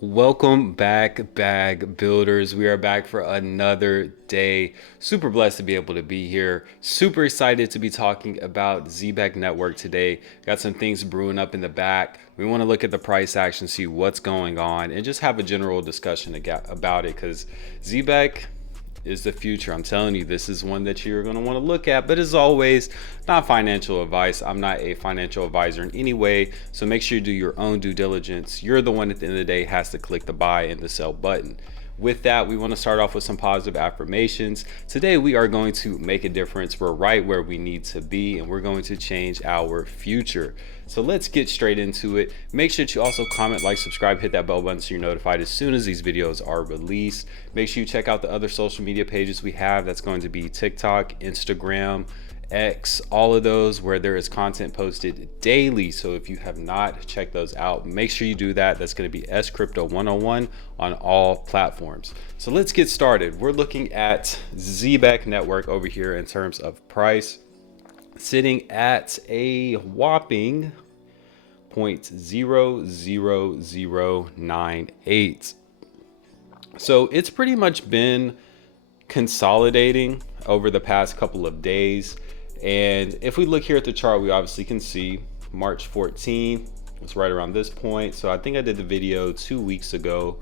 Welcome back, bag builders. We are back for another day. Super blessed to be able to be here. Super excited to be talking about Zebec Network today. Got some things brewing up in the back. We want to look at the price action, see what's going on, and just have a general discussion about it because Zebec is the future. I'm telling you, this is one that you're going to want to look at. But as always, not financial advice. I'm not a financial advisor in any way. So make sure you do your own due diligence. You're the one at the end of the day has to click the buy and the sell button. With that, we want to start off with some positive affirmations. Today, we are going to make a difference. We're right where we need to be, and we're going to change our future. So let's get straight into it. Make sure that you also comment, like, subscribe, hit that bell button so you're notified as soon as these videos are released. Make sure you check out the other social media pages we have. That's going to be TikTok, Instagram, X, all of those where there is content posted daily. So if you have not checked those out, make sure you do that. That's going to be S Crypto 101 on all platforms. So let's get started. We're looking at Zebec Network over here in terms of price, sitting at a whopping 0.00098. So it's pretty much been consolidating over the past couple of days. And if we look here at the chart, we obviously can see March 14 was right around this point. So I think I did the video 2 weeks ago.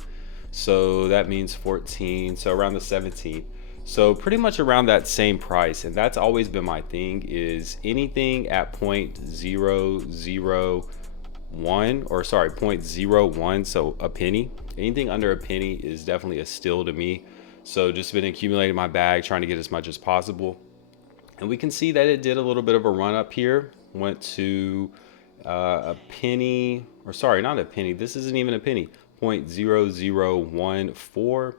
So that means 14. So around the 17th. So pretty much around that same price. And that's always been my thing, is anything at 0.001, or sorry, 0.01, so a penny. Anything under a penny is definitely a steal to me. So just been accumulating my bag, trying to get as much as possible. And we can see that it did a little bit of a run up here, went to a penny, or sorry, not a penny. This isn't even a penny, 0.0014,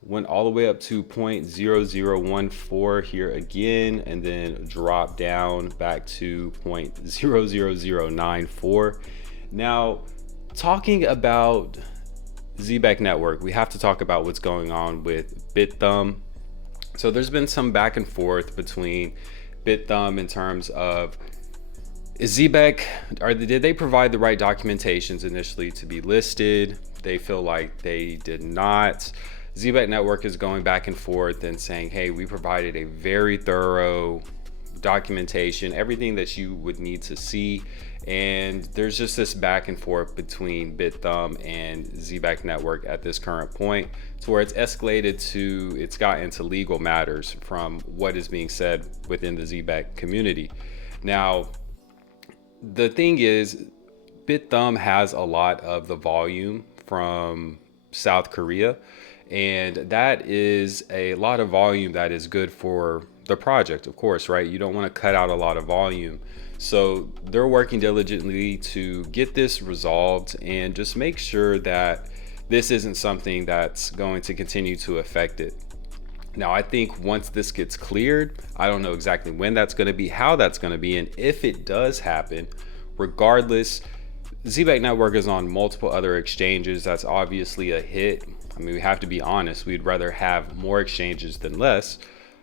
went all the way up to 0.0014 here again, and then dropped down back to 0.00094. Now, talking about Zebec Network, we have to talk about what's going on with Bithumb. So there's been some back and forth between Bithumb in terms of, is Zebec, did they provide the right documentations initially to be listed? They feel like they did not. Zebec Network is going back and forth and saying, hey, we provided a very thorough documentation, everything that you would need to see. And there's just this back and forth between Bithumb and Zebec Network at this current point, to where it's escalated to, it's got into legal matters from what is being said within the Zebec community. Now, the thing is, Bithumb has a lot of the volume from South Korea, and that is a lot of volume that is good for the project, of course, right? You don't want to cut out a lot of volume. So they're working diligently to get this resolved and just make sure that this isn't something that's going to continue to affect it. Now, I think once this gets cleared, I don't know exactly when that's going to be, how that's going to be, and if it does happen, regardless, Zebec Network is on multiple other exchanges. That's obviously a hit. I mean, we have to be honest. We'd rather have more exchanges than less,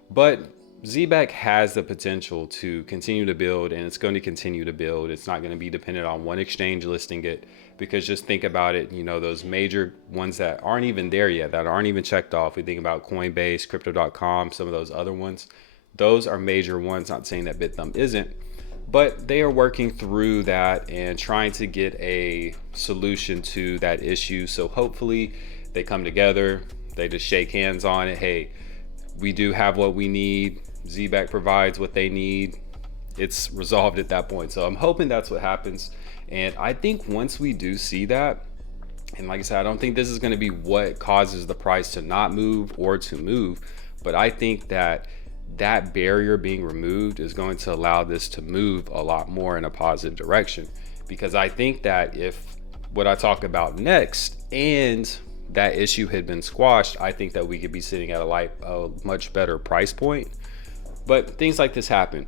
but Zebec has the potential to continue to build, and it's going to continue to build. It's not going to be dependent on one exchange listing it, because just think about it, you know, those major ones that aren't even there yet, that aren't even checked off. We think about Coinbase, crypto.com, some of those other ones. Those are major ones, not saying that Bithumb isn't, but they are working through that and trying to get a solution to that issue. So hopefully they come together, they just shake hands on it. Hey, we do have what we need. Zebec provides what they need. It's resolved at that point. So I'm hoping that's what happens. And I think once we do see that, and like I said, I don't think this is going to be what causes the price to not move or to move, but I think that that barrier being removed is going to allow this to move a lot more in a positive direction. Because I think that if what I talk about next and that issue had been squashed, I think that we could be sitting at a much better price point. But things like this happen.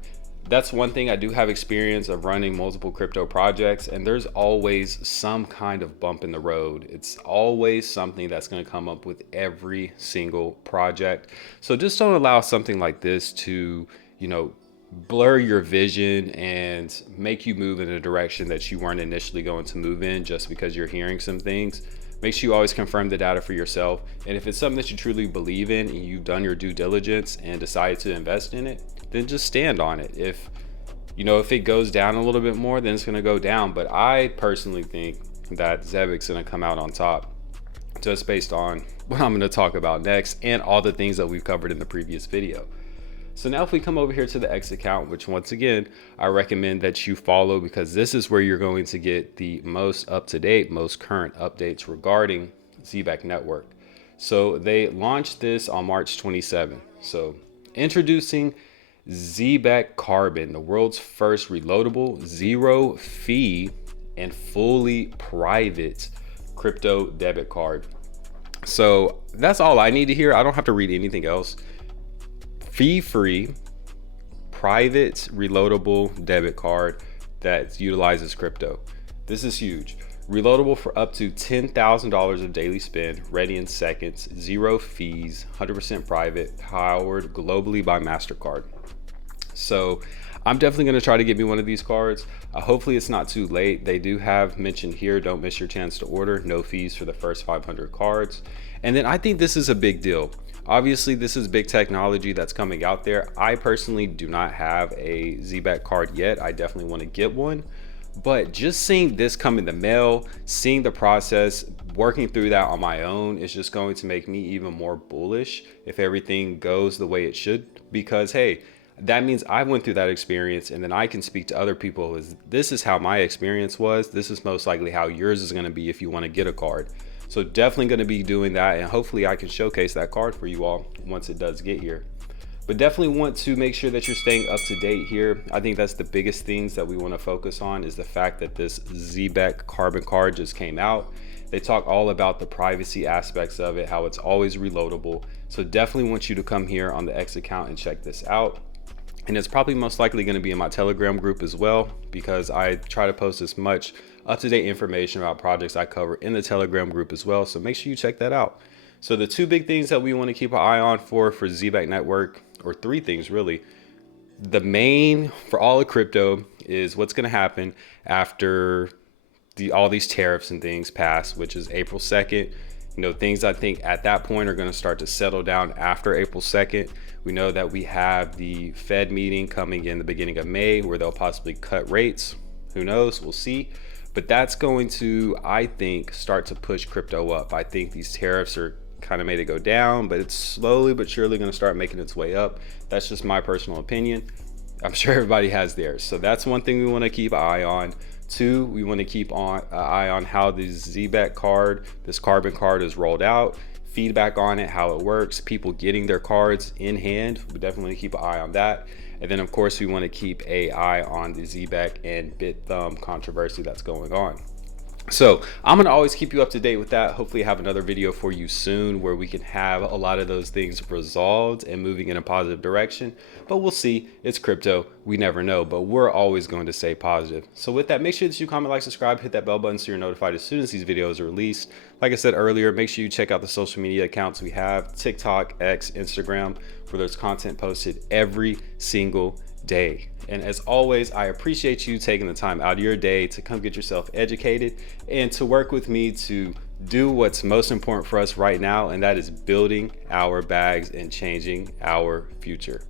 That's one thing. I do have experience of running multiple crypto projects, and there's always some kind of bump in the road. It's always something that's going to come up with every single project. So just don't allow something like this to, you know, blur your vision and make you move in a direction that you weren't initially going to move in just because you're hearing some things. Make sure you always confirm the data for yourself. And if it's something that you truly believe in and you've done your due diligence and decided to invest in it, then just stand on it. If it goes down a little bit more, then it's going to go down. But I personally think that Zebec's going to come out on top, just based on what I'm going to talk about next and all the things that we've covered in the previous video. So now if we come over here to the X account, which once again, I recommend that you follow, because this is where you're going to get the most up-to-date, most current updates regarding Zebec Network. So they launched this on March 27. So introducing Zebec Carbon, the world's first reloadable, zero fee, and fully private crypto debit card. So that's all I need to hear. I don't have to read anything else. Fee-free, private, reloadable debit card that utilizes crypto. This is huge. Reloadable for up to $10,000 of daily spend, ready in seconds, zero fees, 100% private, powered globally by MasterCard. So I'm definitely going to try to get me one of these cards. Hopefully it's not too late. They do have mentioned here, don't miss your chance to order, no fees for the first 500 cards. And then I think this is a big deal. Obviously, this is big technology that's coming out there. I personally do not have a Zebec card yet. I definitely want to get one. But just seeing this come in the mail, seeing the process, working through that on my own is just going to make me even more bullish if everything goes the way it should. Because, hey, that means I went through that experience, and then I can speak to other people as this is how my experience was. This is most likely how yours is going to be if you want to get a card. So definitely going to be doing that, and hopefully I can showcase that card for you all once it does get here. But definitely want to make sure that you're staying up to date here. I think that's the biggest things that we want to focus on, is the fact that this Zebec Carbon card just came out. They talk all about the privacy aspects of it, how it's always reloadable. So definitely want you to come here on the X account and check this out. And it's probably most likely going to be in my Telegram group as well, because I try to post as much up-to-date information about projects I cover in the Telegram group as well. So make sure you check that out. So the two big things that we want to keep an eye on for Zebec Network, or three things really. The main for all of crypto is what's going to happen after all these tariffs and things pass, which is April 2nd. Things I think at that point are going to start to settle down after April 2nd. We know that we have the Fed meeting coming in the beginning of May where they'll possibly cut rates. Who knows? We'll see. But that's going to, I think, start to push crypto up. I think these tariffs are kind of made it go down, but it's slowly but surely going to start making its way up. That's just my personal opinion. I'm sure everybody has theirs. So that's one thing we want to keep an eye on. Two, we want to keep an eye on how the Zebec card, this carbon card, is rolled out. Feedback on it, how it works, people getting their cards in hand. We definitely keep an eye on that. And then of course we want to keep an eye on the Zebec and Bithumb controversy that's going on. So I'm gonna always keep you up to date with that. Hopefully have another video for you soon where we can have a lot of those things resolved and moving in a positive direction. But we'll see. It's crypto. We never know, but we're always going to stay positive. So with that, make sure that you comment, like, subscribe, hit that bell button so you're notified as soon as these videos are released. Like I said earlier, make sure you check out the social media accounts we have: TikTok, X, Instagram, where there's content posted every single day. And as always, I appreciate you taking the time out of your day to come get yourself educated and to work with me to do what's most important for us right now, and that is building our bags and changing our future.